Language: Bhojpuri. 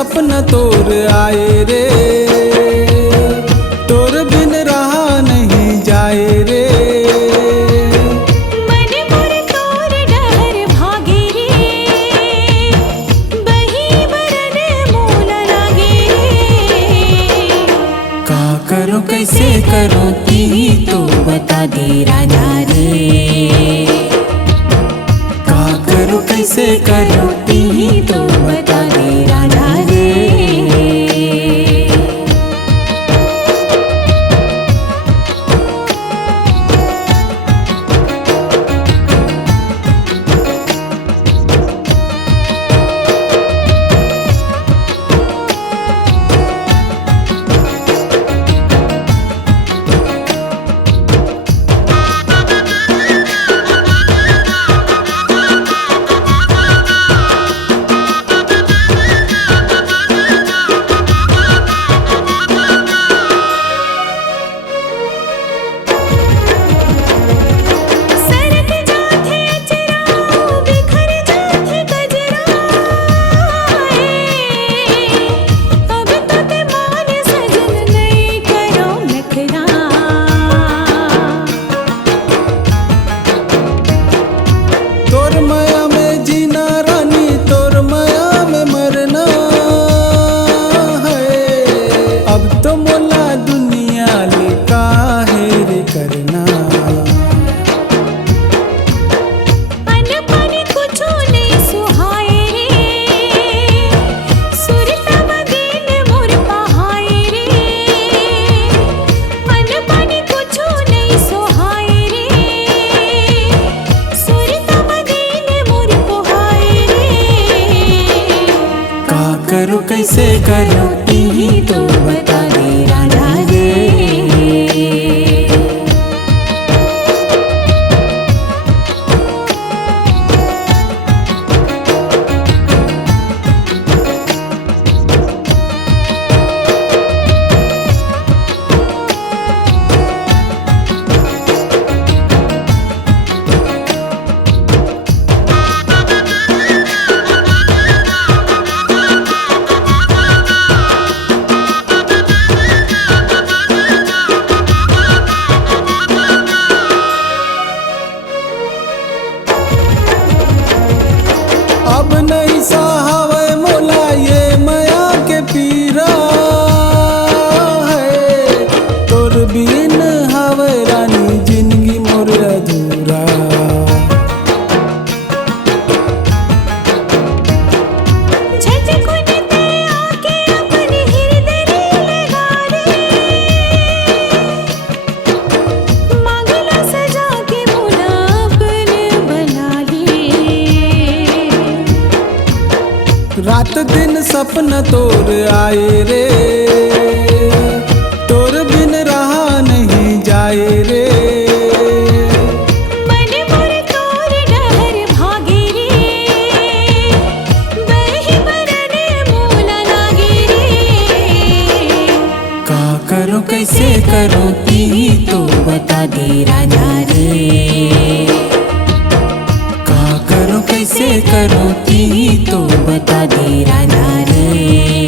सपना तोर आए रे, तोर बिन रहा नहीं जाए रे। मन मोर तोर डहर भागे रे, बही बरन मोल लागे रे। का करो कैसे करो ती तो बता दे राजा रे, का करो कैसे करो ती तो बता दे राजा रे। सरक जाथे अचरा बिखर जाथे गजरा, अब तो ते मान सजन नहीं करो नखरा। तोर माया में जीना रानी, तोर माया में मरना है। अब तो मोला दुनिया ले काहे रे करना। अन पानी कुछो नहीं सुहाए रे, सुरता मगन मोर पहाए रे। अन पानी कुछो नहीं सुहाए रे, सुरता मगन मोर पहाए रे। का करो कैसे करो ती तो बता दे राजा रे। अब नहीं सहावे मोला ये माया के पीरा है। तोर बिन हवे रानी जिंदगी मोर अधूरा। झटकुन ते आके अपन हृदय लगा रे, मांगला सजा के मोला अपन बना ले। रात दिन सपना तोर आए रे, तोर बिन रहा नहीं जाए रे। मन मोर तोर डहर भागे रे, बही बरन मोल लागे रे। का करो कैसे करो ती तो बता दे राजा रे, का करो कैसे करो ती तो बता दे राजा रे।